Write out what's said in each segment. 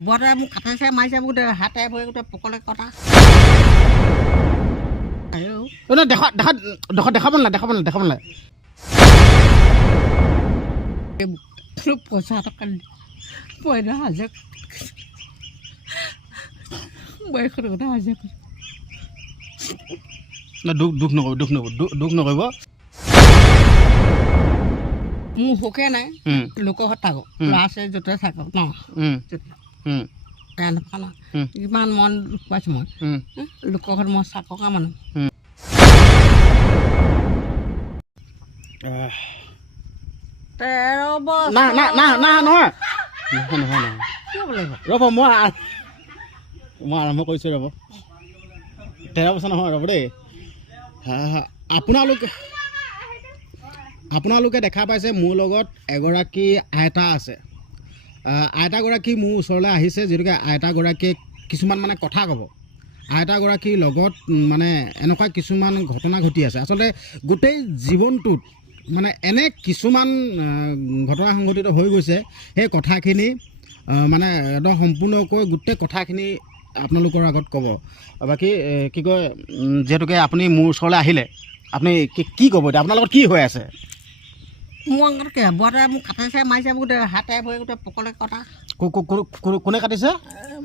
বৰে মোক কাটাইছে মাৰিছে মোক হাতে ভৰি গোটেই পকলে কটা দেখাব নালাগে পইচা টকা পইচা হাজাৰ বয়সৰ কথা হাজাৰ দুখ নকৰিব মোৰ সুখে নাই লোকৰ ঘৰত থাকক ল'ৰা ছোৱালী য'তে থাকক ন বেয়া নাপালা ইমান মন দুখ পাইছোঁ মই লোকৰ ঘৰত মই চাককা মানুহ নহয় ৰ'ব মই আৰম্ভ কৰিছোঁ ৰ'ব 13 বছৰ নহয় ৰ'ব দেই আপোনালোকে দেখা পাইছে মোৰ লগত এগৰাকী আইতা আছে আইতাগৰাকী মোৰ ওচৰলৈ আহিছে যিহেতুকে আইতাগৰাকীয়ে কিছুমান মানে কথা ক'ব আইতাগৰাকীৰ লগত মানে এনেকুৱা কিছুমান ঘটনা ঘটি আছে আচলতে গোটেই জীৱনটোত মানে এনে কিছুমান ঘটনা সংঘটিত হৈ গৈছে সেই কথাখিনি মানে একদম সম্পূৰ্ণকৈ গোটেই কথাখিনি আপোনালোকৰ আগত ক'ব বাকী কি কয় যিহেতুকে আপুনি মোৰ ওচৰলৈ আহিলে আপুনি কি ক'ব এতিয়া আপোনাৰ লগত কি হৈ আছে মোৰ বৰে মোক কাটাইছে মাৰিছে মোক হাতে ভৰি গোটেই পকলে কটা কোনে কাটিছে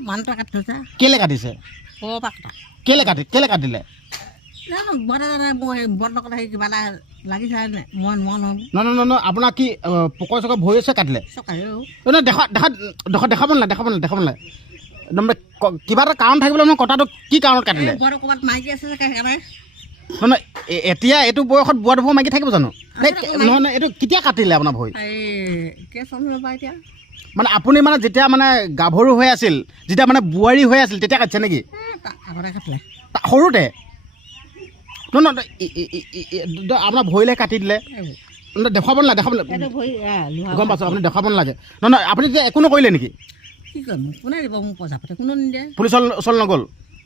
মানুহটোৱে কাটি থৈছে কেলৈ কাটিছে পৰা কটা কেলৈ কাটিলে জানো বৰে মই বন্ধ কথা কিবা এটা লাগিছে মই নোৱাৰো নহয় আপোনাৰ কি পকৰে চকৰে ভৰি আছে কাটিলে দেখাব নালাগে একদম কিবা এটা কাৰণ থাকিব নহয় কথাটো কি কাৰণত কাটিলে বৰে ক'ৰবাত মাইকী আছে সেইকাৰণে নহয় এতিয়া এইটো বয়সত বোৱা দুবোৰ মাইকী থাকিব জানো নহয় এইটো কেতিয়া কাটিলে আপোনাৰ ভৰি এতিয়া মানে আপুনি মানে যেতিয়া মানে গাভৰু হৈ আছিল যেতিয়া মানে বোৱাৰী হৈ আছিল তেতিয়া কাটিছে নেকি আগতে কাটিলে সৰুতে নহয় আপোনাৰ ভৰিলৈ কাটি দিলে দেখুৱাব নালাগে গম পাইছোঁ আপুনি দেখুৱাব নালাগে নহয় আপুনি এতিয়া একো নকৰিলে নেকি কি কৰিম কোনে দিব মোক পইচা পাতি কোনো নিদিয়ে পুলিচৰ ওচৰলৈ নগ'ল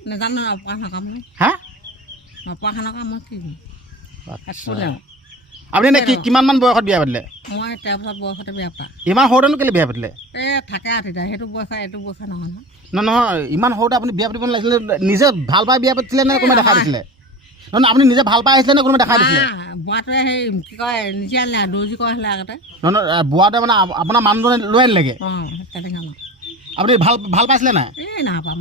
নাজানো নপঢ়া কাম নাই হা নপঢ়া কাম মই কি কৰিম আপুনি এনে কিমানমান বয়সত বিয়া পাতিলে মই 13 বছৰ বয়সতে বিয়া পা ইমান সৰুতেনো কেলৈ বিয়া পাতিলে থাকে তেতিয়া সেইটো বয়স এইটো বয়স নহয় নহয় ইমান সৰুতে আপুনি বিয়া পাতিব নালাগিছিলে নিজে ভাল পাই বিয়া পাতিছিলে নে কোনোবাই দেখাই দিছিলে নহয় আপুনি নিজে ভাল পাই আহিছিলে নে কোনোবাই দেখাই দিছিলে বোৱাটোৱে সেই কি কয় নিজে আনিলে দৰ্জি কৰা আছিলে আগতে নহয় বোৱাটোৱে মানে আপোনাৰ মানুহজনে লৈ আনিলেগৈ তেনেকৈ আপুনি ভাল পাইছিলে নাই নাপাম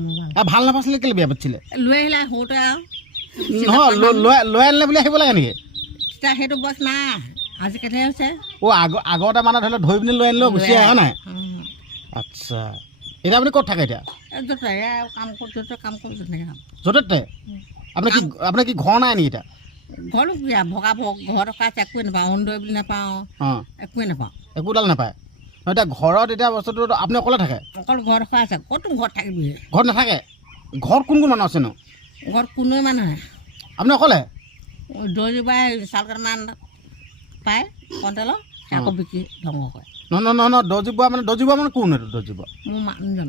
ভাল নাপাইছিলে কেলৈ বিয়া পাতিছিলে লৈ আহিলে সৰুতে আৰু নহয় লৈ আনিলে বুলি আহিব লাগে নেকি তেতিয়া সেইটো বয়স নাই আজিকালিহে হৈছে আগতে মানে ধৰি লওক ধৰি পিনি লৈ আনিলেও গুচি আহে হয় নাই আচ্ছা এতিয়া আপুনি ক'ত থাকে এতিয়া য'তে কাম কৰোঁ তেনেকৈ য'তে আপোনাৰ কি ঘৰ নাই নেকি এতিয়া ঘৰটো কি ভগা ঘৰ থকা আছে একোৱে নাপাওঁ অৰুণোদয় বুলি নাপাওঁ একোৱে নাপাওঁ একোডাল নাপায় এতিয়া ঘৰত এতিয়া বস্তুটো আপুনি অকলে থাকে অকল ঘৰ থকা আছে ক'তো ঘৰত থাকিবি ঘৰত নাথাকে ঘৰত কোন মানুহ আছেনো ঘৰত কোনোৱে মানুহে আপুনি অকলে দৰ্জিবাই চাউল কেইটামান পায় কণ্টেলৰ আকৌ বিকি ধ্বংস কৰে নহয় দৰ্জি বোৱা মানে কোন এইটো দৰ্জি বোৱা মোৰ মানুহজন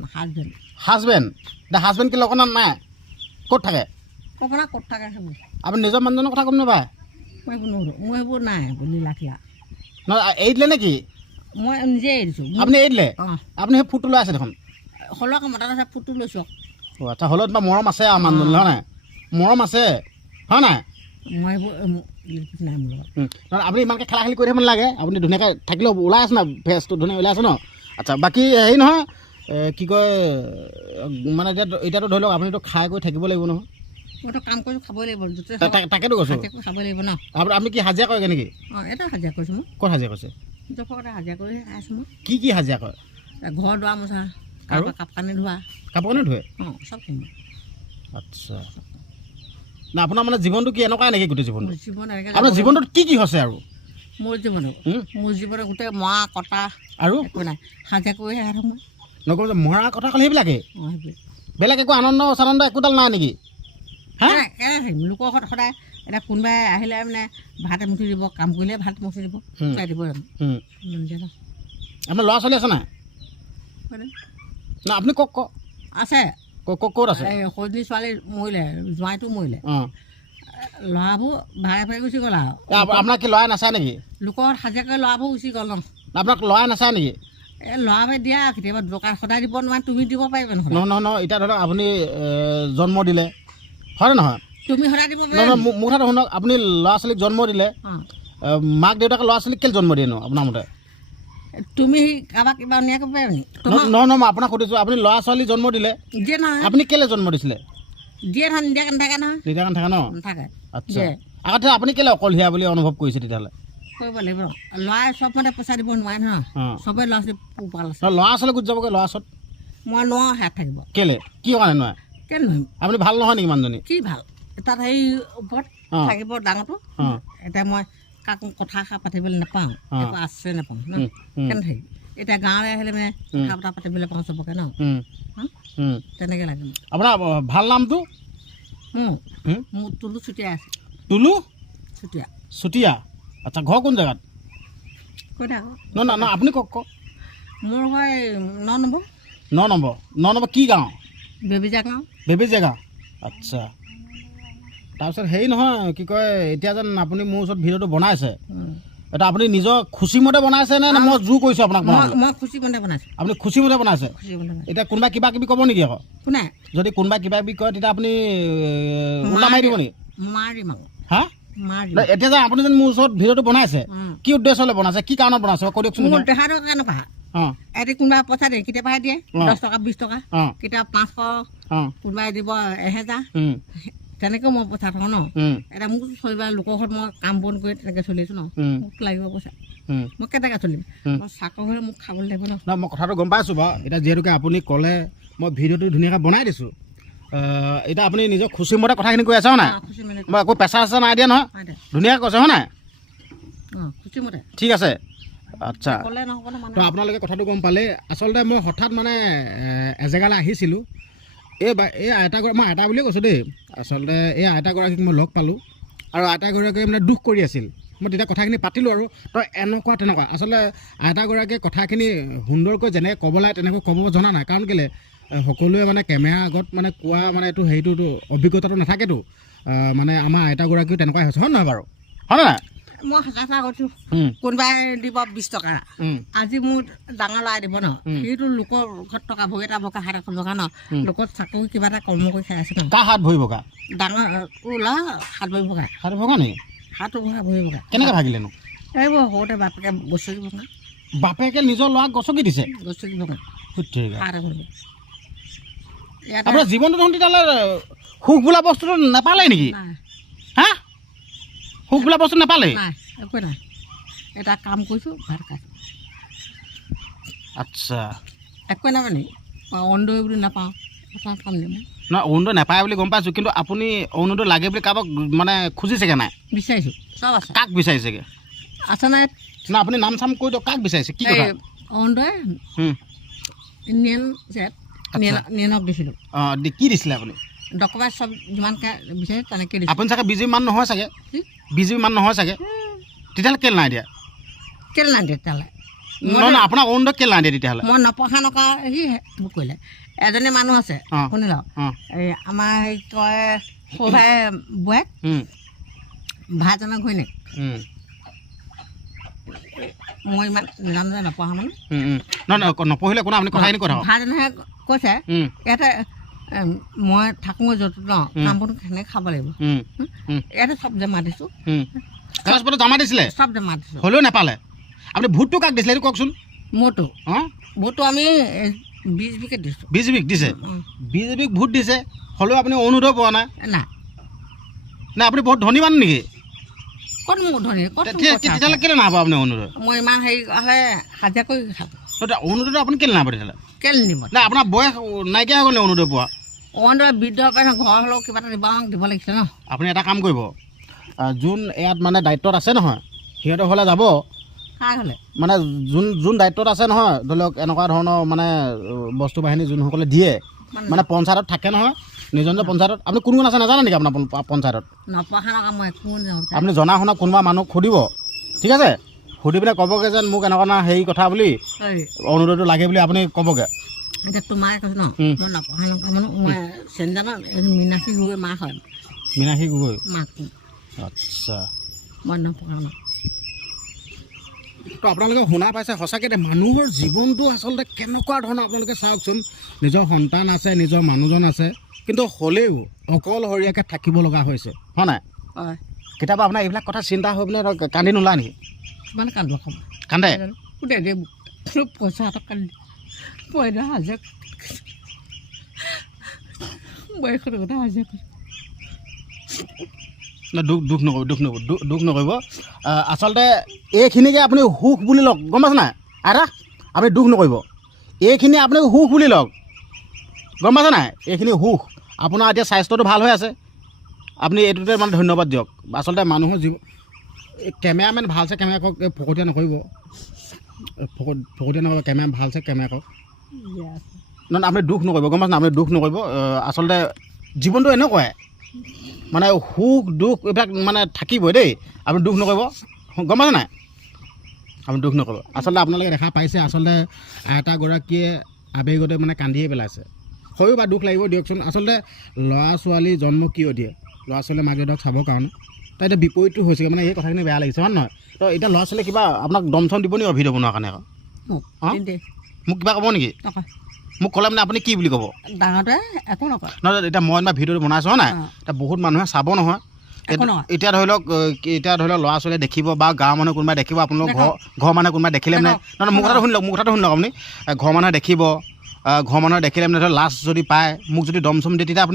হাজবেণ্ড এতিয়া হাজবেণ্ড কি লগত নাই ক'ত থাকে ক'পনা ক'ত থাকে সেইবোৰ আপুনি নিজৰ মানুহজনৰ কথা গম নাপায় মই এইবোৰ নোৰোঁ মই সেইবোৰ নাই বুলি লাখিলা নহয় এৰি দিলে নেকি মই নিজে এৰি দিছোঁ আপুনি এৰি দিলে আপুনি সেই ফুটটো লৈ আছে দেখোন হ'লেও আকৌ মতা আছে ফুটটো লৈছোঁ আচ্ছা হ'লেও তোমাৰ মৰম আছে আৰু মানুহজনী হয় নাই মৰম আছে হয় নাই মই এইবোৰ নাই মোৰ লগত আপুনি ইমানকৈ খেলা খেলি কৰি থাকিব নালাগে আপুনি ধুনীয়াকৈ থাকিলেও ওলাই আছে ন ফেচটো ধুনীয়া ওলাই আছে ন আচ্ছা বাকী হেৰি নহয় কি কয় মানে এতিয়াতো ধৰি লওক আপুনিতো খাই কৰি থাকিব লাগিব নহয় মইতো কাম কৰি খাবই লাগিব তাকেতো কৈছোঁ খাবই লাগিব ন আপুনি কি হাজিৰা কৰেগৈ নেকি এটা হাজিৰা কৰিছোঁ মই ক'ত হাজিৰা কৰিছে জপকতে হাজিৰা কৰি আছোঁ মই কি হাজিৰা কৰে ঘৰ দুৱাৰ মোচা আৰু কাপোৰ কানি ধোৱা কাপোৰ কানি ধুৱে চব কৰিম আচ্ছা না আপোনাৰ মানে জীৱনটো কি এনেকুৱাই নেকি গোটেই জীৱনটো জীৱন আপোনাৰ জীৱনটোত কি হৈছে আৰু মোৰ জীৱনত গোটেই মৰা কটা আৰু একো নাই হাজিৰা কৰি আহে মই নকওঁ যে মৰা কথা ক'লে সেইবিলাকেই বেলেগ একো আনন্দ চানন্দ একোডাল নাই নেকি লোকৰ ঘৰত সদায় এতিয়া কোনোবাই আহিলে মানে ভাত এমুঠি দিব কাম কৰিলে ভাত এমুঠি দিব খুৱাই দিব জানো আপোনাৰ ল'ৰা ছোৱালী আছে নাই না আপুনি কওক আছে ক'ত আছে সজনী ছোৱালী মৰিলে জোঁৱাইটো মৰিলে ল'ৰাবোৰ ভাগে ভাগে গুচি গ'ল আৰু আপোনাক কি ল'ৰাই নাচায় নেকি লোকৰ হাজিৰা কৰি ল'ৰাবোৰ গুচি গ'ল ন আপোনাক ল'ৰাই নাচায় নেকি এই ল'ৰাৱে দিয়া কেতিয়াবা দোকান সদায় দিব নোৱাৰে তুমি দিব পাৰিবা নহয় নহয় এতিয়া ধৰক আপুনি জন্ম দিলে হয়নে নহয় তুমি সদায় দিব নহয় মোৰ কথাটো শুনক আপুনি ল'ৰা ছোৱালীক জন্ম দিলে মাক দেউতাকে ল'ৰা ছোৱালীক কেলৈ জন্ম দিয়ে নো আপোনাৰ মতে তুমি কাৰোবাক কিবা অন্যায় কৰিব পাৰিবা নেকি নহয় মই আপোনাক সুধিছোঁ আপুনি ল'ৰা ছোৱালী জন্ম দিলে দিয়ে নহয় আপুনি কেলৈ জন্ম দিছিলে দিয়ে নহয় নিদিয়াকে নাথাকে নহয় নিদিয়াকে থাকে ন নাথাকে আচ্ছা আগতে আপুনি কেলৈ অকলশৰীয়া বুলি অনুভৱ কৰিছে তেতিয়াহ'লে কৰিব লাগিব ল'ৰাই চব মতে পইচা দিব নোৱাৰে নহয় চবেই ল'ৰা ছোৱালী পোহপাল আছে ল'ৰা ছোৱালী গুচি যাবগৈ ল'ৰা ছোৱালী মই নোৱাৰোঁ হেয়াত থাকিব কেলৈ কি কাৰণে নোৱাৰে কেলৈ নোৱাৰিম আপুনি ভাল নহয় নেকি মানুহজনী কি ভাল তাত সেই ওপৰত থাকিব ডাঙৰটো এতিয়া মই কাকো কথা এষাৰ পাতিবলৈ নাপাওঁ একো আশ্ৰয় নাপাওঁ ন কেনে থাকিম এতিয়া গাঁৱলৈ আহিলে মানে কথা বতৰা পাতিবলৈ পাওঁ চবকে ন তেনেকৈ লাগে আপোনাৰ ভাল নামটো মোৰ তুলু চুতীয়া আছে তুলু চুতীয়া চুতীয়া আচ্ছা ঘৰ কোন জেগাত কৈ থাকোঁ নহয় আপুনি কওক মোৰ হয় 9 নম্বৰ 9 নম্বৰ কি গাঁও বেবেজীয়া গাঁও বেবেজীয়া গাঁও আচ্ছা তাৰপিছত হেৰি নহয় কি কয় এতিয়া যেন আপুনি মোৰ ওচৰত ভিডিঅ'টো বনাইছে এটা আপুনি নিজৰ খুচিমতে বনাইছে নে মই জোৰ কৰিছোঁ আপোনাক মই খুচিমতে বনাইছোঁ আপুনি খুচিমতে বনাইছে এতিয়া কোনোবাই কিবা কিবি ক'ব নেকি আকৌ কোনে যদি কোনোবাই কিবা কিবি কয় তেতিয়া আপুনি উল্টা মাৰি দিব নেকি মাৰিম আকৌ হা এতিয়া যে আপুনি যেন মোৰ ওচৰত ভিডিঅ'টো বনাইছে কি উদ্দেশ্যলৈ বনাইছে কি কাৰণত বনাইছে কৈ দিয়কচোন মোৰ দেহাটো কেনেকুৱা এতিয়া কোনোবাই পইচা দিয়ে কেতিয়াবাহে দিয়ে 10 টকা 20 টকা কেতিয়াবা 500 কোনোবাই দিব 1000 তেনেকৈ মই পইচা থওঁ ন এতিয়া মোক চলিব লোকৰ ঘৰত মই কাম বন কৰি তেনেকৈ চলিছোঁ ন মোক লাগিব পইচা মই কেনেকৈ চলিম মই চাকৰ ঘৰে মোক খাবলৈ লাগিব ন মই কথাটো গম পাইছোঁ বাৰু এতিয়া যিহেতুকে আপুনি ক'লে মই ভিডিঅ'টো ধুনীয়াকৈ বনাই দিছোঁ এতিয়া আপুনি নিজৰ খুচিমতে কথাখিনি কৈ আছে হয় নাই মই একো পেচা চেচা নাই দিয়া নহয় ধুনীয়াকৈ কৈছে হয় নাই খুচিমতে ঠিক আছে আচ্ছা ক'লে নহ'ব ন তো আপোনালোকে কথাটো গম পালে আচলতে মই হঠাৎ মানে এজেগালৈ আহিছিলোঁ এই আইতাগৰাকী মই আইতা বুলিয়ে কৈছোঁ দেই আচলতে এই আইতাগৰাকীক মই লগ পালোঁ আৰু আইতাগৰাকীয়ে মানে দুখ কৰি আছিল মই তেতিয়া কথাখিনি পাতিলোঁ আৰু তই এনেকুৱা তেনেকুৱা আচলতে আইতাগৰাকীয়ে কথাখিনি সুন্দৰকৈ যেনেকৈ ক'ব লাগে তেনেকৈ ক'ব জনা নাই কাৰণ কেলৈ সকলোৱে মানে কেমেৰা আগত মানে কোৱা মানে এইটো হেৰিটোতো অভিজ্ঞতাটো নাথাকেতো মানে আমাৰ আইতাগৰাকীও তেনেকুৱাই হৈছে হয় নহয় বাৰু হয়নে নাই মই সঁচা কৈছোঁ কোনোবাই দিব 20 টকা আজি মোৰ ডাঙৰ ল'ৰাই দিব ন সেইটো লোকৰ ঘৰত টকা ভৰি এটা বকা হাত এখন বকা ন লোকৰ চাকৰি কিবা এটা কৰ্ম কৰি খাই আছে ন কাৰ হাত ভৰি বকা ডাঙৰ ল'ৰা হাত ভৰি বকা নেকি হাত ভৰি বকা কেনেকৈ ভাগিলেনো এইবোৰ সৰুতে বাপেকে গছকি বকা বাপেকে নিজৰ ল'ৰাক গছকি দিছে গছকি বকা হাত ভৰি আপোনাৰ জীৱনটো দেখোন তেতিয়াহ'লে সুখ বোলা বস্তুটো নাপালে নেকি হা সুখ বোলা বস্তু নাপালে নাই একো নাই এটা কাম কৰিছোঁ ভাত খাইছোঁ আচ্ছা একো নাপায় নেকি অৰুণোদয় বুলি নাপাওঁ কাম দিম নহয় অৰুণোদয় নাপায় বুলি গম পাইছোঁ কিন্তু আপুনি অৰুণোদয় লাগে বুলি কাৰোবাক মানে খুজিছেগৈ নাই বিচাৰিছোঁ চব আছে কাক বিচাৰিছেগৈ আছে নাই না আপুনি নাম চাম কৈ দিয়ক কাক বিচাৰিছে কি কথা অৰুণোদয় নিয়নক দিছিলোঁ অঁ কি দিছিলে আপুনি ডকুমেণ্ট চব যিমানকৈ বিচাৰে তেনেকৈ দিছোঁ আপুনি চাগে বিজেপি মানুহ নহয় চাগে বিজেপি মানুহ নহয় চাগে তেতিয়াহ'লে কেলৈ নাই দিয়া কেলৈ নাই দিয়ে তেতিয়াহ'লে নহয় আপোনাক অৰুণোদয় কেলৈ নাই দিয়ে তেতিয়াহ'লে মই নপঢ়া নকা সি কৰিলে এজনী মানুহ আছে শুনি লওক এই আমাৰ হেৰি কয় সৰু ভাই বোৱাক ভাইজনৰ ঘৈণীয়েক মই ইমান নাজানো যে নপঢ়া মানুহ নহয় নপঢ়িলে কোনো আপুনি কথাখিনি কৈ থাকক ভাইজনেহে কৈছে ইয়াতে মই থাকোঁ য'ত ন কাম বন সেনেকৈ খাব লাগিব ইয়াতে চব জমা দিছোঁ কাগজ পত্ৰ জমা দিছিলে চব জমা দিছোঁ হ'লেও নাপালে আপুনি ভোটটো কাক দিছিলে এইটো কওকচোন মোৰতো অঁ ভোটটো আমি 20 বিঘা দিছোঁ বিজেপিক দিছে বিজেপিক ভোট দিছে হ'লেও আপুনি অৰুণোদয় পোৱা নাই নাই নাই আপুনি বহুত ধনী মানুহ নেকি ক'ত মোৰ ধনী ক'ত তেতিয়াহ'লে কেলৈ নাপাব আপুনি অৰুণোদয় মই ইমান হেৰি হ'লে হাজিৰা কৰি থাকোঁ অৰুণোদয়টো আপুনি কেলৈ নাপাব তেতিয়াহ'লে কেলৈ নিব নাই আপোনাৰ বয়স নাইকিয়া হৈ গ'ল অৰুণোদয় পোৱা অৰুণোদয় বৃদ্ধ পাই ঘৰ হ'লেও কিবা এটা দিব লাগিছিলে ন আপুনি এটা কাম কৰিব যোন ইয়াত মানে দায়িত্বত আছে নহয় সিহঁতৰ হ'লে যাব কাৰ হ'লে মানে যোন দায়িত্বত আছে নহয় ধৰি লওক এনেকুৱা ধৰণৰ মানে বস্তু বাহিনী যোনসকলে দিয়ে মানে পঞ্চায়তত থাকে নহয় নিজ নিজৰ পঞ্চায়তত আপুনি কোন কোন আছে নাজানে নেকি আপোনাৰ পঞ্চায়তত নপঢ়া নকা মই কোন আপুনি জনা শুনা কোনোবা মানুহ সুধিব ঠিক আছে সুধি পেলাই ক'বগৈ যেন মোক এনেকুৱা হেৰি কথা বুলি অৰুণোদয়টো লাগে বুলি আপুনি ক'বগৈ এতিয়া তোমাৰ কৈছোঁ ন মই নপঢ়া নকা মানুহ মই চেণ্টাৰত মীনাক্ষী গগৈ মাক হয় মীনাক্ষী গগৈ মাক আচ্ছা মই নপঢ়া ন তো আপোনালোকে শুনা পাইছে সঁচাকৈ এতিয়া মানুহৰ জীৱনটো আচলতে কেনেকুৱা ধৰণৰ আপোনালোকে চাওকচোন নিজৰ সন্তান আছে নিজৰ মানুহজন আছে কিন্তু হ'লেও অকলশৰীয়াকৈ থাকিব লগা হৈছে হয় নাই হয় কেতিয়াবা আপোনাৰ এইবিলাক কথা চিন্তা হৈ পেলাই কান্দি নোলায় নেকি কিমান কান্দো খাব কান্দে গোটেই দে পইচা এটা কান্দি পইচা হাজাৰ বয়সৰ কথা হাজাৰ দুখ নকৰিব আচলতে এইখিনিকে আপুনি সুখ বুলি লওক গম পাইছে নাই আইতা আপুনি দুখ নকৰিব এইখিনি আপুনি সুখ বুলি লওক গম পাইছে নাই এইখিনি সুখ আপোনাৰ এতিয়া স্বাস্থ্যটো ভাল হৈ আছে আপুনি এইটোতে মানে ধন্যবাদ দিয়ক আচলতে মানুহৰ কেমেৰামেন ভালছে কেমেৰা কওক ফকতীয়া নকৰিব ফকতীয়া নকৰিব কেমেৰা ভালছে কেমেৰা কওক নহয় আপুনি দুখ নকৰিব গম পাইছে নাই আপুনি দুখ নকৰিব আচলতে জীৱনটো এনেকুৱাই মানে সুখ দুখ এইবিলাক মানে থাকিবই দেই আপুনি দুখ নকৰিব গম পাইছে নাই আপুনি দুখ নকৰিব আচলতে আপোনালোকে দেখা পাইছে আচলতে আইতাগৰাকীয়ে আৱেগতে মানে কান্দিয়ে পেলাইছে হয়ো বা দুখ লাগিব দিয়কচোন আচলতে ল'ৰা ছোৱালী জন্ম কিয় দিয়ে ল'ৰা ছোৱালীয়ে মাক দেউতাক চাবৰ কাৰণে তাই এতিয়া বিপৰীতটো হৈছেগৈ মানে এই কথাখিনি বেয়া লাগিছে হয় নহয় তো এতিয়া ল'ৰা ছোৱালীয়ে কিবা আপোনাক দম চম দিব নেকি ভিডিঅ' বনোৱাৰ কাৰণে আকৌ মোক কিবা ক'ব নেকি মোক ক'লে মানে আপুনি কি বুলি ক'ব ডাঙৰটোৱে একো নকয় নহয় এতিয়া মই ভিডিঅ'টো বনাইছোঁ হয় নাই এতিয়া বহুত মানুহে চাব নহয় এতিয়া ধৰি লওক ল'ৰা ছোৱালীয়ে দেখিব বা গাঁৱৰ মানুহে কোনোবাই দেখিব আপোনালোক ঘৰৰ মানুহে কোনোবাই দেখিলে মানে নহয় মোৰ কথাটো শুনি লওক আপুনি ঘৰৰ মানুহে দেখিব ঘৰৰ মানুহে দেখিলে মানে ধৰক লাজ যদি পায় মোক যদি দম চম দিয়ে তেতিয়া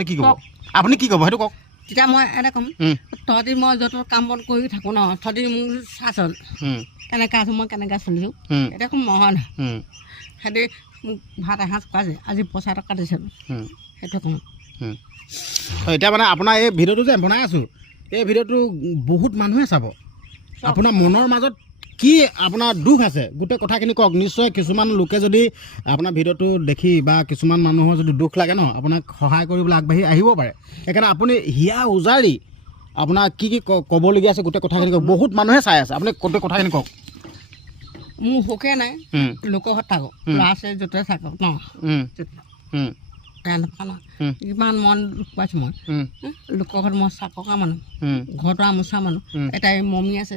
আপুনি কি ক'ব সেইটো কওক তেতিয়া মই এটা ক'ম তহঁতি মই য'ত কাম বন কৰি থাকোঁ ন তহঁতি মোক চাচোন কেনেকৈ আছোঁ মই কেনেকৈ চলিছোঁ এতিয়া খুব মহান সিহঁতি মোক ভাত এসাঁজ খোৱা যে আজি পইচা টকা দিছিলোঁ সেইটো ক'ম এতিয়া মানে আপোনাৰ এই ভিডিঅ'টো যে বনাই আছোঁ এই ভিডিঅ'টো বহুত মানুহে চাব আপোনাৰ মনৰ মাজত কি আপোনাৰ দুখ আছে গোটেই কথাখিনি কওক নিশ্চয় কিছুমান লোকে যদি আপোনাৰ ভিডিঅ'টো দেখি বা কিছুমান মানুহৰ যদি দুখ লাগে ন আপোনাক সহায় কৰিবলৈ আগবাঢ়ি আহিব পাৰে সেইকাৰণে আপুনি হিয়া উজাৰি আপোনাৰ কি ক'বলগীয়া আছে গোটেই কথাখিনি কওক বহুত মানুহে চাই আছে আপুনি গোটেই কথাখিনি কওক মোৰ সুখে নাই লোকৰ ঘৰত থাকক ল'ৰা ছোৱালী য'তে থাকক ন ইমান মন দুখ পাইছোঁ মই লোকৰ ঘৰত মই চাককা মানুহ ঘৰটো আমোচা মানুহ এটা মমি আছে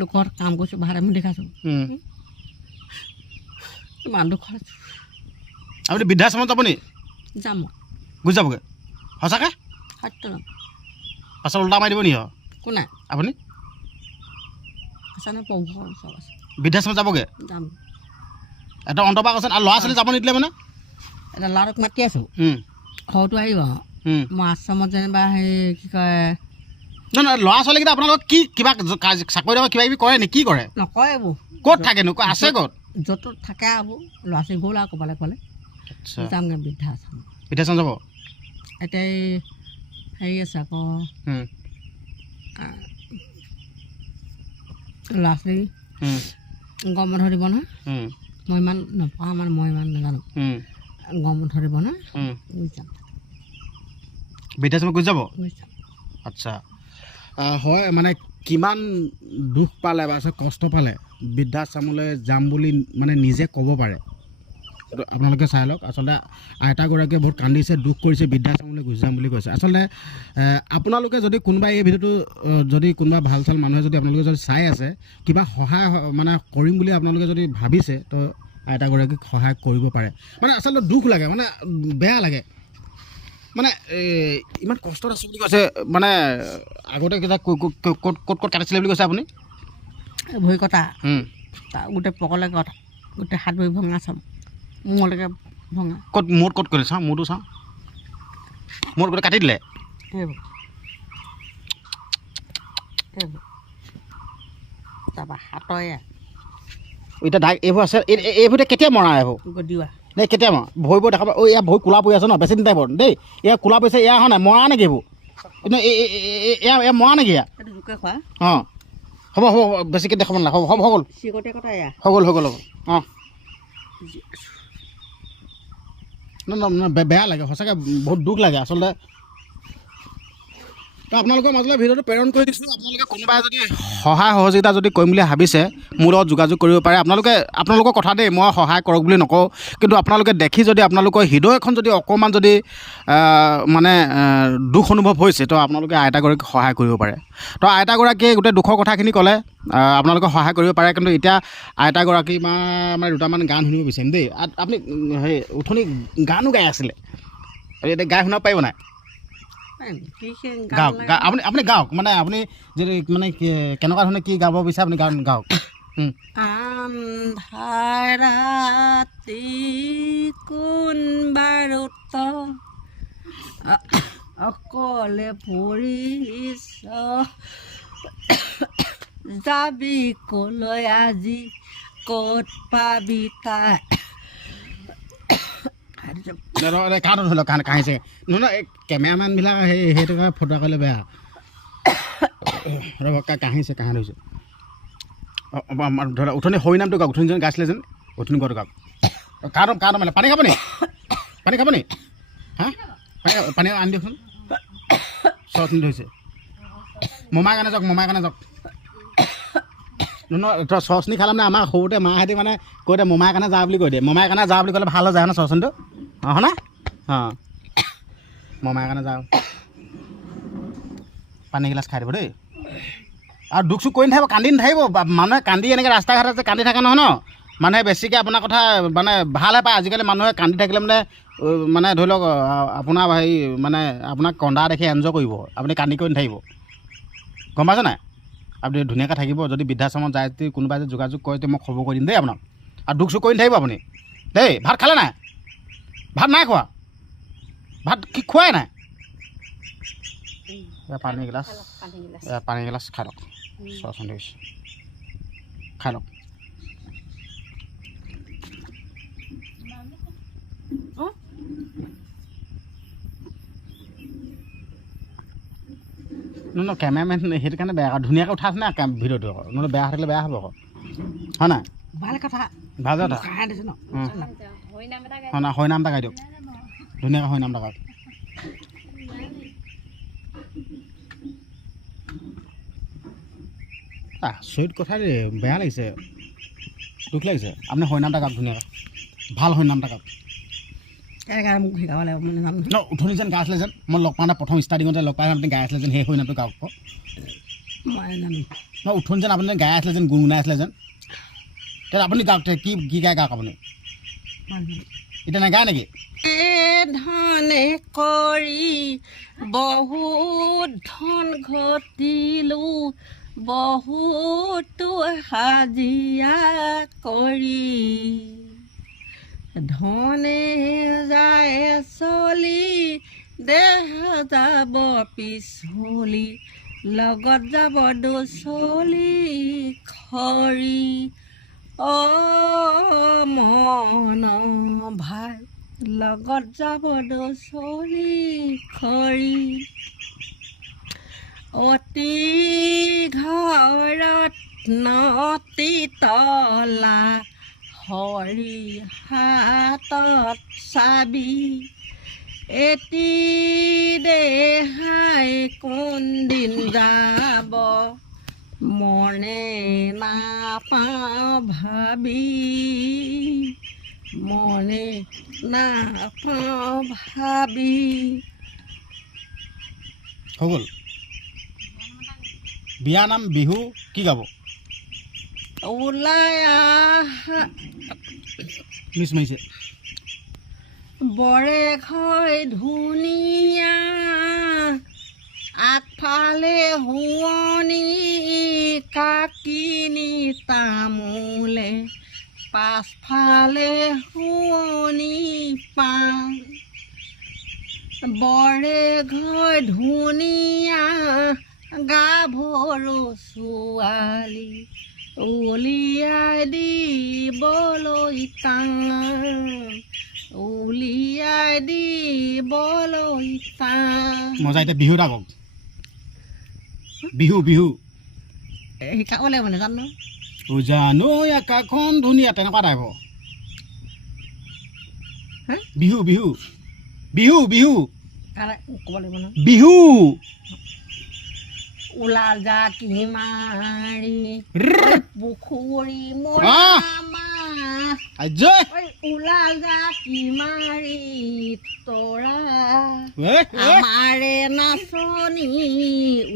লোকৰ কাম কৰিছোঁ ভাত আমি দেখাইছোঁ ইমান দুখ আপুনি বৃদ্ধাশ্ৰমত যাব নি যাম মই গুচি যাবগৈ সঁচাকৈ সত্য যাম পাছত উল্টা মাৰি দিব নি কোনে আপুনি আছেনে প্ৰভু চব আছে বৃদ্ধাশ্ৰমত যাবগৈ যাম এটা অন্তপা কৈছে আৰু ল'ৰা ছোৱালী যাব নিদিলে মানে এটা ল'ৰাটোক মাতি আছোঁ ঘৰটো আহিব মই আশ্ৰমত যেনিবা সেই কি কয় নহয় ল'ৰা ছোৱালীকেইটা আপোনালোকক কি কিবা চাকৰি কিবা কিবি কৰে নেকি কি কৰে নকয় এইবোৰ ক'ত থাকেনো আছে ক'ত য'ত থাকে আৰু ল'ৰা ছোৱালী গ'ল আৰু ক'বালে ক'লে যামগৈ বৃদ্ধাশ্ৰম যাব এতিয়া এই হেৰি আছে আকৌ ল'ৰা ছোৱালী গৰম বন্ধ দিব নহয় মই ইমান নপঢ়া মানে মই ইমান নাজানো গৰম বন্ধ দিব নহয় যাম বৃদ্ধাশ্ৰমত গুচি যাব আচ্ছা হয় মানে কিমান দুখ পালে বা কষ্ট পালে বৃদ্ধাশ্ৰমলৈ যাম বুলি মানে নিজে ক'ব পাৰে আপোনালোকে চাই লওক আচলতে আইতাগৰাকীয়ে বহুত কান্দিছে দুখ কৰিছে বৃদ্ধাশ্ৰমলৈ গুচি যাম বুলি কৈছে আচলতে আপোনালোকে যদি কোনোবাই এই ভিডিঅ'টো যদি কোনোবা ভাল চাল মানুহে যদি আপোনালোকে যদি চাই আছে কিবা সহায় মানে কৰিম বুলি আপোনালোকে যদি ভাবিছে তো আইতাগৰাকীক সহায় কৰিব পাৰে মানে আচলতে দুখ লাগে মানে বেয়া লাগে মানে ইমান কষ্টত আছোঁ বুলি কৈছে মানে আগতে কিবা ক'ত কাটিছিলে বুলি কৈছে আপুনি ভৰি কটা গোটেই পকলে কটা গোটেই হাত ভৰি ভঙা চাম মূৰলৈকে ভঙা ক'ত মূৰত ক'ত কৰিলে চাওঁ মূৰটো চাওঁ মূৰত গোটেই কাটি দিলে তাৰপৰা হাতৰে এতিয়া এইবোৰ আছে এইবোৰ কেতিয়া মৰা এইবোৰ গদিওৱা নে কেতিয়া মৰা ভৰিবোৰ দেখাব ইয়াৰ ভৰি কোলা পৰি আছে ন বেছি দিন টাইপৰ দেই এয়া কোলা পৰিছে এয়া হয় নাই মৰা নেকি এইবোৰ কিন্তু এয়া মৰা নেকি এয়া জোকে খোৱা অঁ হ'ব বেছিকৈ দেখাব নালাগে হ'ব হৈ গ'ল হৈ গ'ল অঁ নহয় বেয়া লাগে সঁচাকৈ বহুত দুখ লাগে আচলতে তো আপোনালোকৰ মাজলৈ ভিডিঅ'টো প্ৰেৰণ কৰি দিছোঁ। আপোনালোকে কোনোবাই যদি সহায় সহযোগিতা যদি কৰিম বুলি ভাবিছে মোৰ লগত যোগাযোগ কৰিব পাৰে। আপোনালোকৰ কথা দেই, মই সহায় কৰক বুলি নকওঁ, কিন্তু আপোনালোকে দেখি যদি আপোনালোকৰ হৃদয়খন যদি অকণমান যদি মানে দুখ অনুভৱ হৈছে তো আপোনালোকে আইতাগৰাকীক সহায় কৰিব পাৰে। তো আইতাগৰাকীয়ে গোটেই দুখৰ কথাখিনি ক'লে, আপোনালোকে সহায় কৰিব পাৰে। কিন্তু এতিয়া আইতাগৰাকী মানে দুটামান গান শুনিব বিচাৰিম দেই। আপুনি সেই উঠনি গানো গাই আছিলে, এতিয়া গাই শুনাব পাৰিব নাই? গাওক, আপুনি গাওক, মানে আপুনি যদি মানে কেনেকুৱা ধৰণে কি গাব বিচাৰে আপুনি গান গাওক। আন্ধাৰাতি কোনবাৰত অকলে পৰিছ যাবি কলৈ আজি ক'ত পাবি তাই কাণত ধৰি লওক, কাহিছে নহয় কেমেৰামেনবিলাক সেইটো কাৰণে ফটো কৰিলে বেয়া। ৰ'ব কাহিছে, কাহি ধৰিছে। ধৰা উঠনি হৈ নামটো গাওক, উঠনি যেন গাইছিলে যেন উঠনি গোৱাটো গাওক। কাণ মানে পানী খাব নি? পানী খাব নি? হা পানী আনি দিয়কচোন। চচনি ধৰিছে, মমাই কাৰণে যাওক, মমাই কাৰণে যাওক। নহয় চচনি খালে মানে আমাৰ সৰুতে মাহঁতে মানে কৈ দিয়ে মমাই কাৰণে যা বুলি কৈ দিয়ে। মমাই কাৰণে যা বুলি ক'লে ভাল হৈ যায় ন চচনিটো, অঁ না? অঁ মমাই কাৰণে যাওঁ, পানী গিলাচ খাই দিব দেই। আৰু দুখ চুখ কৰি নাথাকিব, কান্দি নাথাকিব। মানুহে কান্দি এনেকৈ ৰাস্তা ঘাটে যে কান্দি থাকে নহয় ন, মানুহে বেছিকৈ আপোনাৰ কথা মানে ভালহে পায়। আজিকালি মানুহে কান্দি থাকিলে মানে ধৰি লওক আপোনাৰ হেৰি মানে আপোনাক কন্দা দেখি এনজয় কৰিব, আপুনি কান্দি কৰি নাথাকিব, গম পাইছে নাই? আপুনি ধুনীয়াকৈ থাকিব। যদি বৃদ্ধাশ্ৰমত যায় যদি কোনোবাই যদি যোগাযোগ কৰে তেতিয়া মই খবৰ কৰি দিম দেই আপোনাক। আৰু দুখ চুখ কৰি নাথাকিব আপুনি দেই। ভাত খালে নাই? ভাত নাই খোৱা? ভাত কি খোৱাই নাই? পানী গিলাচ খাই লওক, চচনি ধৰিছে, খাই লওক। নহয় কেমেৰামেন সেইটো কাৰণে বেয়া, ধুনীয়াকৈ উঠাইছে না ভিডিঅ'টো আকৌ, নহ'লে বেয়া থাকিলে বেয়া হ'ব আকৌ, হয় নাই? ভাল কথা, ভাল কথা। হৈ নাম এটা গাই দিয়ক, ধুনীয়াকৈ হৈ নাম এটা গাওক। আচৰিত কথা দেই, বেয়া লাগিছে, দুখ লাগিছে। আপুনি হৈ নাম এটা গাওক ধুনীয়াকৈ, ভাল হৈ নাম এটা গাওক। মোক শিকাব লাগিব ন উঠনি যেন গাই আছিলে যেন, মই লগ পাওঁতে প্ৰথম ষ্টাৰ্টিঙতে লগ পাই আপুনি গাই আছিলে যেন, সেই হৈ নামটো গাওক আকৌ। ন উঠনি যেন আপুনি গাই আছিলে যেন, গুণগুণাই আছিলে যেন, তেতিয়া আপুনি গাওক, কি গাই গাওক আপুনি? এতিয়া নাগায় নেকি? ধনে কৰি বহুত ধন ঘটিলোঁ, বহুতো হাজিৰা কৰি, ধনে যায় চলি দেহ যাব পিছলি, লগত যাব দুচলি খৰি। মন ভাই লগত যাব দুচলি খৰি, অতি ঘৰত নতি তলা, হৰি হাতত চাবি, এটি দেহাই কোনদিন যাব, মনে নাপাওঁ ভাবি, মনে নাপাওঁ ভাবি। হৈ গ'ল। বিয়া নাম বিহু কি গাব? ওলাই আহা মিছ মাৰিছে। বৰে ঘৰ ধুনীয়া, আগফালে শুৱনি, কাকিনি তামোলে, পাছফালে শুৱনি পাণ, বৰে ঘৰ ধুনীয়া, গাভৰু ছোৱালী, উলিয়াই দিবলৈ টান, উলিয়াই দিবলৈ টান। মজা। এতিয়া বিহু এটা কওক, বিহু বিহু শিকাব লাগিব নাজানো। জানো আকাশখন ধুনীয়া, তেনেকুৱা টাইপৰ। বিহু বিহু বিহু বিহু ক'ব লাগিব ন বিহু ওলাল জাকি মাৰি পুখুৰী মৰা মাছ আজয় ওলাল জাকি মাৰি তৰা আমাৰে নাচনি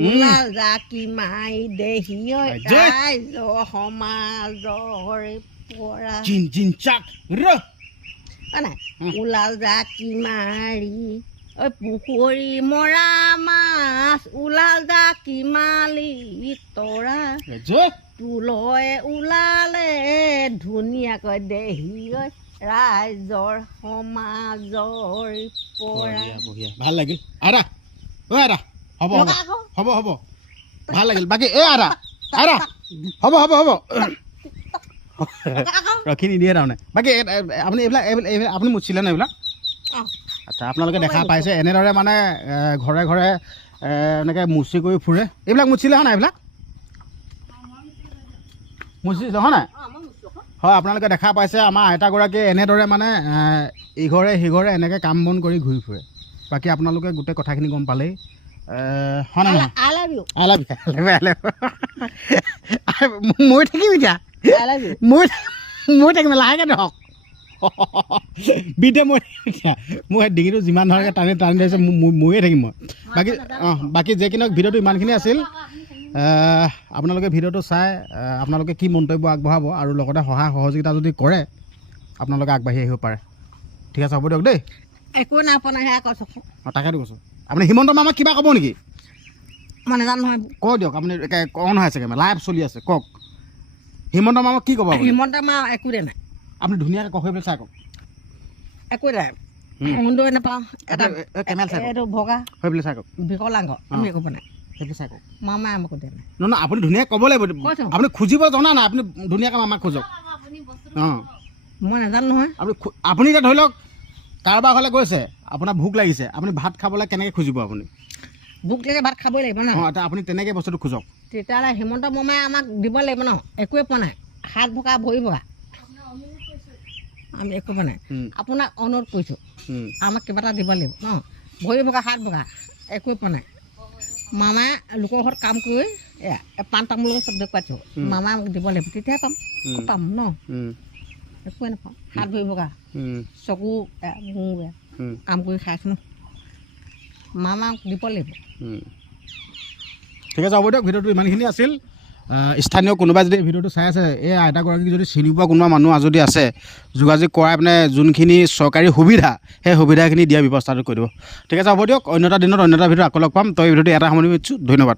ওলাল জাকি মাৰি দেহি ৰাইজ সমাজৰ পৰা জিন জিন চাক ৰ নাই ওলাল জাকি মাৰি ঐ পুখুৰী মৰা মাছ ওলাল জাকি মালি তৰা আজয় তুলয় ওলালে ধুনীয়াকৈ দেহি ৰাইজৰ সমাজৰ পৰা ভাল লাগিল আৰা ঐ আৰা হ'ব হ'ব হ'ব ভাল লাগিল বাকী এই আৰা আৰা হ'ব হ'ব হ'ব ৰখি নিদিয়ে তাৰমানে বাকী আপুনি এইবিলাক আপুনি মুচিলে ন এইবিলাক আচ্ছা আপোনালোকে দেখা পাইছে এনেদৰে মানে ঘৰে ঘৰে এনেকৈ মুচি কৰি ফুৰে এইবিলাক মুচিলে হয় নাই এইবিলাক মুচিছে হয় নাই হয় আপোনালোকে দেখা পাইছে আমাৰ আইতাগৰাকীয়ে এনেদৰে মানে ইঘৰে সিঘৰে এনেকৈ কাম বন কৰি ঘূৰি ফুৰে বাকী আপোনালোকে গোটেই কথাখিনি গম পালেই হয় নাই মই থাকিম এতিয়া মই থাকিম লাহেকৈ ধৰক বিদ্যা মই এতিয়া মোৰ ডিঙিটো যিমান ধৰণে টানি টানি ধৰিছে ময়ে থাকিম মই বাকী বাকী যে কি নহওক ভিডিঅ'টো ইমানখিনি আছিল আপোনালোকে ভিডিঅ'টো চাই আপোনালোকে কি মন্তব্য আগবঢ়াব আৰু লগতে সহায় সহযোগিতা যদি কৰে আপোনালোকে আগবাঢ়ি আহিব পাৰে ঠিক আছে হ'ব দিয়ক দেই একো নাই আপোনাৰ সেয়া কৈছোঁ তাকেতো কৈছোঁ আপুনি হিমন্ত মামাক কিবা ক'ব নেকি মই নাজানো নহয় কৈ দিয়ক আপুনি অন হৈ আছে লাইভ চলি আছে কওক হিমন্ত মামাক কি ক'ব হিমন্ত মামা একো দে নাই আপুনি ধুনীয়াকৈ কওক সেইবিলাক চাই কওক একো নাই সুন্দৰ নাপাওঁ এটা এইটো ভগা সেইবিলাক চাই কওক বিকলাংগ আমি একো নাই সেইবিলাক চাই কওক মামাই আমাক দিয়া নাই নহয় আপুনি ধুনীয়াকৈ ক'ব লাগিব আপুনি খুজিব জনা নাই আপুনি ধুনীয়াকৈ মামাক খোজক অঁ মই নাজানো নহয় আপুনি এতিয়া ধৰি লওক কাৰোবাৰ ঘৰলৈ গৈছে আপোনাৰ ভোক লাগিছে আপুনি ভাত খাবলৈ কেনেকৈ খুজিব আপুনি ভোক লাগে ভাত খাবই লাগিব ন অঁ আপুনি তেনেকৈ বস্তুটো খোজক তেতিয়াহ'লে হিমন্ত মামাই আমাক দিব লাগিব ন একোৱে পোৱা নাই হাত ভগা ভৰি ভগা আমি একো পোৱা নাই আপোনাক অনুৰোধ কৰিছোঁ আমাক কিবা এটা দিব লাগিব ন ভৰি ভগা হাত ভগা একোৱে পোৱা নাই মামাই লোকৰ ঘৰত কাম কৰি পাণ তামোলৰ চব দেখুৱাইছোঁ মামাই আমাক দিব লাগিব তেতিয়াহে পাম পাম ন একোৱে নাপাওঁ হাত ভৰি ভগা চকু মূৰ বেয়া কাম কৰি খাইছোঁ ন মামাক দিব লাগিব ঠিক আছে হ'ব দিয়ক ভিডিঅ'টো ইমানখিনি আছিল স্থানীয় কোনোবাই যদি ভিডিঅ'টো চাই আছে এই আইতাগৰাকীক যদি চিনি পোৱা কোনোবা মানুহ যদি আছে যোগাযোগ কৰাই মানে যোনখিনি চৰকাৰী সুবিধা সেই সুবিধাখিনি দিয়াৰ ব্যৱস্থাটো কৰি দিব ঠিক আছে হ'ব দিয়ক অন্য এটা দিনত অন্য এটা ভিডিঅ' আকৌ লগ পাম তই ভিডিঅ'টো এটা সামৰণি মাৰিছোঁ ধন্যবাদ